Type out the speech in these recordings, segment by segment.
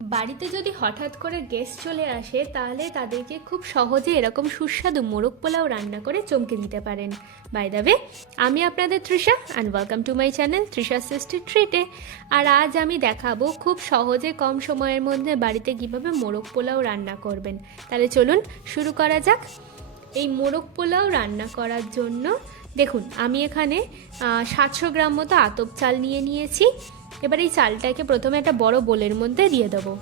বাড়িতে যদি হঠাৎ করে গেস্ট চলে আসে তাহলে তাদেরকে খুব সহজে এরকম সুস্বাদু মোরগ পোলাও রান্না করে চমকে দিতে পারেন। বাই দ্য ওয়ে, আমি আপনাদের Trisha and welcome to my channel Trisha sister ট্রিটে। আর আজ আমি দেখাবো খুব সহজে কম সময়ের মধ্যে বাড়িতে কীভাবে মোরগ পোলাও রান্না করবেন। তাহলে চলুন শুরু করা যাক। এই মোরগ পোলাও রান্না করার জন্য দেখুন আমি এখানে 700 গ্রাম মতো আতপ চাল নিয়ে নিয়েছি। এবার এই চালটাকে প্রথমে একটা বড় বোলের মধ্যে দিয়ে দেবো।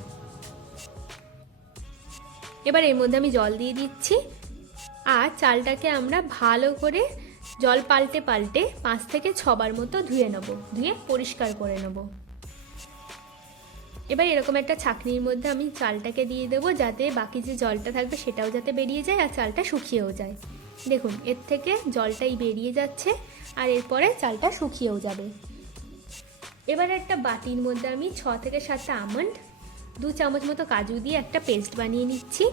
এবার এর মধ্যে আমি জল দিয়ে দিচ্ছি আর চালটাকে আমরা ভালো করে জল পাল্টে পাল্টে 5 থেকে 6 বার মতো ধুয়ে নেব, ধুয়ে পরিষ্কার করে নেব। এবার এরকম একটা ছাঁকনির মধ্যে আমি চালটাকে দিয়ে দেবো যাতে বাকি যে জলটা থাকবে সেটাও যাতে বেরিয়ে যায় আর চালটা শুকিয়েও যায়। দেখুন এর থেকে জলটাই বেরিয়ে যাচ্ছে আর এরপরে চালটা শুকিয়েও যাবে। এবার একটা বাটির মধ্যে আমি 6 থেকে 7টা আমন্ড, 2 চামচ মতো কাজু দিয়ে একটা পেস্ট বানিয়ে নিচ্ছি।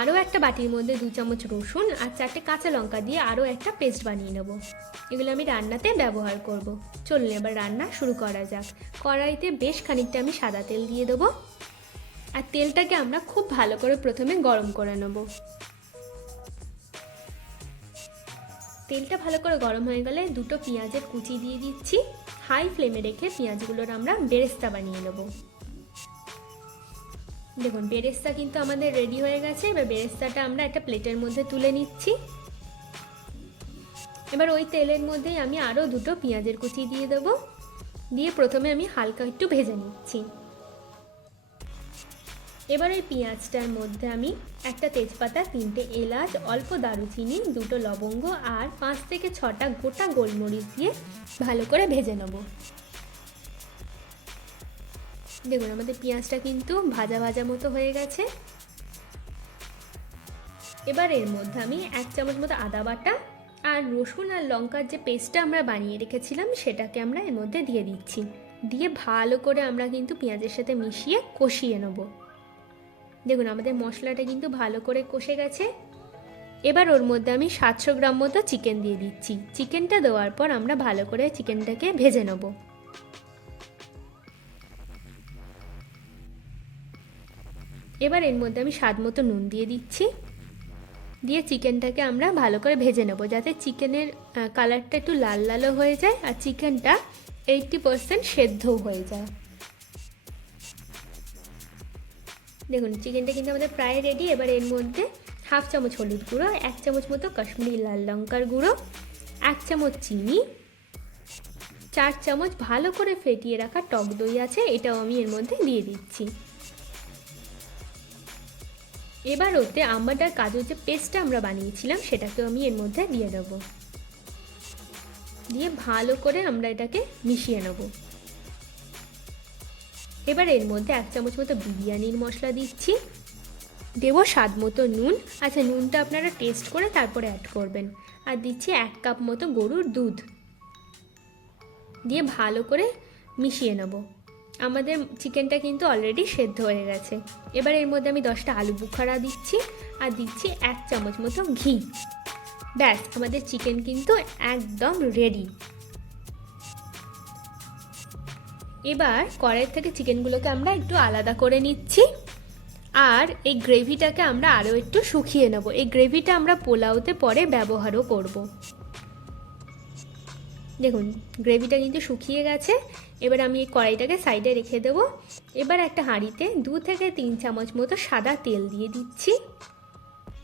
আরও একটা বাটির মধ্যে 2 চামচ রসুন আর 4টে কাঁচা লঙ্কা দিয়ে আরও একটা পেস্ট বানিয়ে নেব। এগুলো আমি রান্নাতে ব্যবহার করব। চলুন এবার রান্না শুরু করা যাক। কড়াইতে বেশ খানিকটা আমি সাদা তেল দিয়ে দেবো আর তেলটাকে আমরা খুব ভালো করে প্রথমে গরম করে নেব। তেলটা ভালো করে গরম হয়ে গেলে 2টো পেঁয়াজের কুচি দিয়ে দিচ্ছি। হাই ফ্লেমে রেখে পেঁয়াজগুলোর আমরা বেরেস্তা বানিয়ে নেব। দেখুন বেরেস্তা কিন্তু আমাদের রেডি হয়ে গেছে। এবার বেরেস্তাটা আমরা একটা প্লেটের মধ্যে তুলে নিচ্ছি। এবার ওই তেলের মধ্যেই আমি আরও 2টো পেঁয়াজের কুচি দিয়ে দেবো, দিয়ে প্রথমে আমি হালকা একটু ভেজে নিচ্ছি। এবার ওই পেঁয়াজটার মধ্যে আমি একটা তেজপাতা, 3টে এলাচ, অল্প দারুচিনি, 2টো লবঙ্গ আর 5 থেকে 6টা গোটা গোলমরিচ দিয়ে ভালো করে ভেজে নেব। দেখুন আমাদের পেঁয়াজটা কিন্তু ভাজা ভাজা মতো হয়ে গেছে। এবার এর মধ্যে আমি 1 চামচ মতো আদা বাটা আর রসুন আর লঙ্কার যে পেস্টটা আমরা বানিয়ে রেখেছিলাম সেটাকে আমরা এর মধ্যে দিয়ে দিচ্ছি। দিয়ে ভালো করে আমরা কিন্তু পেঁয়াজের সাথে মিশিয়ে কষিয়ে নেব। দেখুন আমাদের মশলাটা কিন্তু ভালো করে কষে গেছে। এবার ওর মধ্যে আমি 700 গ্রাম মতো চিকেন দিয়ে দিচ্ছি। চিকেনটা দেওয়ার পর আমরা ভালো করে চিকেনটাকে ভেজে নেব। এবার এর মধ্যে আমি স্বাদ মতো নুন দিয়ে দিচ্ছি, দিয়ে চিকেনটাকে আমরা ভালো করে ভেজে নেব যাতে চিকেনের কালারটা একটু লাল লালও হয়ে যায় আর চিকেনটা 80% সেদ্ধও হয়ে যায়। দেখুন চিকেনটা কিন্তু আমাদের প্রায় রেডি। এবার এর মধ্যে 1/2 চামচ হলুদ গুঁড়ো, 1 চামচ মতো কাশ্মীরি লাল লঙ্কার গুঁড়ো, 1 চামচ চিনি, 4 চামচ ভালো করে ফেটিয়ে রাখা টক দই আছে, এটাও আমি এর মধ্যে দিয়ে দিচ্ছি। এবার ওতে আমন্ড আর কাজুর যে পেস্টটা আমরা বানিয়েছিলাম সেটাকেও আমি এর মধ্যে দিয়ে দেবো, দিয়ে ভালো করে আমরা এটাকে মিশিয়ে নেব। এবার এর মধ্যে 1 চামচ মতো বিরিয়ানির মশলা দিচ্ছি, দেবো স্বাদ মতো নুন। আচ্ছা নুনটা আপনারা টেস্ট করে তারপরে অ্যাড করবেন। আর দিচ্ছি 1 কাপ মতো গরুর দুধ, দিয়ে ভালো করে মিশিয়ে নেব। আমাদের চিকেনটা কিন্তু অলরেডি সেদ্ধ হয়ে গেছে। এবার এর মধ্যে আমি 10টা আলু বুখারা দিচ্ছি আর দিচ্ছি 1 চামচ মতো ঘি। ব্যাস আমাদের চিকেন কিন্তু একদম রেডি। এবার কড়াই থেকে চিকেনগুলোকে আমরা একটু আলাদা করে নিচ্ছি আর এই গ্রেভিটাকে আমরা আরও একটু শুকিয়ে নেব। এই গ্রেভিটা আমরা পোলাওতে পরে ব্যবহারও করব। দেখুন গ্রেভিটা কিন্তু শুকিয়ে গেছে। এবার আমি এই কড়াইটাকে সাইডে রেখে দেব। এবার একটা হাঁড়িতে 2 থেকে 3 চামচ মতো সাদা তেল দিয়ে দিচ্ছি,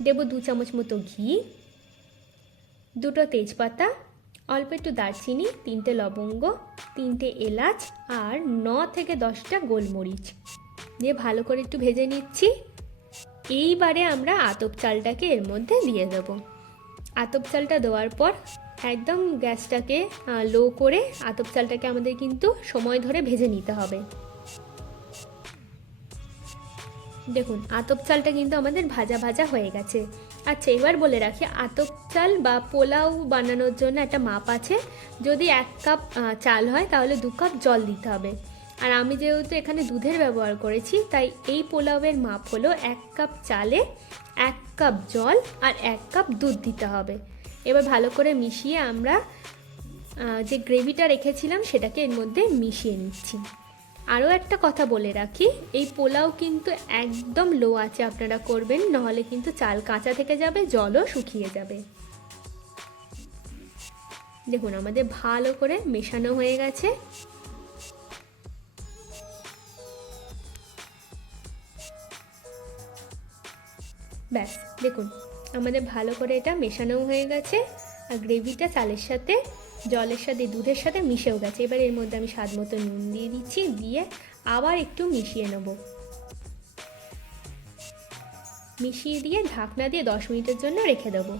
দেব 2 চামচ মতো ঘি, 2টো তেজপাতা, অল্প একটু দারচিনি, 3টে লবঙ্গ, 3টে এলাচ আর 9 থেকে 10টা গোলমরিচ দিয়ে ভালো করে একটু ভেজে নিচ্ছি। এইবারে আমরা আতপ চালটাকে এর মধ্যে দিয়ে দেব। আতপ চালটা দেওয়ার পর একদম গ্যাসটাকে লো করে আতপ চালটাকে আমাদের কিন্তু সময় ধরে ভেজে নিতে হবে। দেখুন আতপ চালটা কিন্তু আমাদের ভাজা ভাজা হয়ে গেছে। আচ্ছা এবার বলে রাখি আতপ চাল বা পোলাও বানানোর জন্য একটা মাপ আছে। যদি 1 কাপ চাল হয় তাহলে 2 কাপ জল দিতে হবে। আর আমি যেহেতু এখানে দুধের ব্যবহার করেছি তাই এই পোলাওয়ের মাপ হলো 1 কাপ চালে 1 কাপ জল আর 1 কাপ দুধ দিতে হবে। এবার ভালো করে মিশিয়ে আমরা যে গ্রেভিটা রেখেছিলাম সেটাকে এর মধ্যে মিশিয়ে নিচ্ছি। আরও একটা কথা বলে রাখি, এই পোলাও কিন্তু একদম লো আঁচে আপনারা করবেন, নাহলে কিন্তু চাল কাঁচা থেকে যাবে, জলও শুকিয়ে যাবে। দেখুন আমাদের ভালো করে মেশানো হয়ে গেছে। ব্যাস দেখুন আমাদের ভালো করে এটা মেশানো হয়ে গেছে, আর গ্রেভিটা চালের সাথে, জলের সাথে, দুধের সাথে মিশেও গেছে। এবার এর মধ্যে আমি স্বাদ মতো নুন দিয়ে দিচ্ছি, দিয়ে আবার একটু মিশিয়ে নেব। মিশিয়ে দিয়ে ঢাকনা দিয়ে 10 মিনিটের জন্য রেখে দেবো।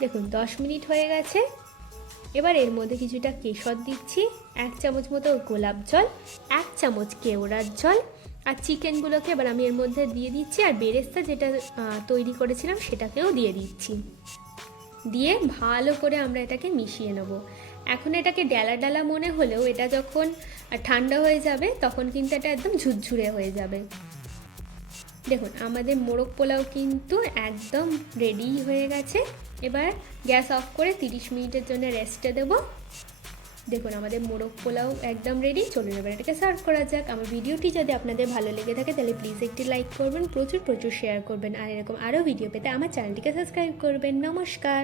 দেখুন 10 মিনিট হয়ে গেছে। এবার এর মধ্যে কিছুটা কেশর দিচ্ছি, 1 চামচ মতো গোলাপ জল, 1 চামচ কেওড়ার জল, আর চিকেনগুলোকে এবার আমি এর মধ্যে দিয়ে দিচ্ছি, আর বেরেস্তা যেটা তৈরি করেছিলাম সেটাকেও দিয়ে দিচ্ছি। দিয়ে ভালো করে আমরা এটাকে মিশিয়ে নেব। এখন এটাকে ডালা ডালা মনে হলেও এটা যখন ঠান্ডা হয়ে যাবে তখন কিন্তু এটা একদম ঝুরঝুরে হয়ে যাবে। দেখুন আমাদের মোরগ পোলাও কিন্তু একদম রেডি হয়ে গেছে। এবার গ্যাস অফ করে 30 মিনিটের জন্য রেস্টে দেবো। দেখুন আমাদের মোরগ পোলাও একদম রেডি। চলুন এবার এটাকে সার্ভ করা যাক। আমার ভিডিওটি যদি আপনাদের ভালো লেগে থাকে তাহলে প্লিজ একটি লাইক করবেন, প্রচুর শেয়ার করবেন, আর এরকম আরও ভিডিও পেতে আমার চ্যানেলটিকে সাবস্ক্রাইব করবেন। নমস্কার।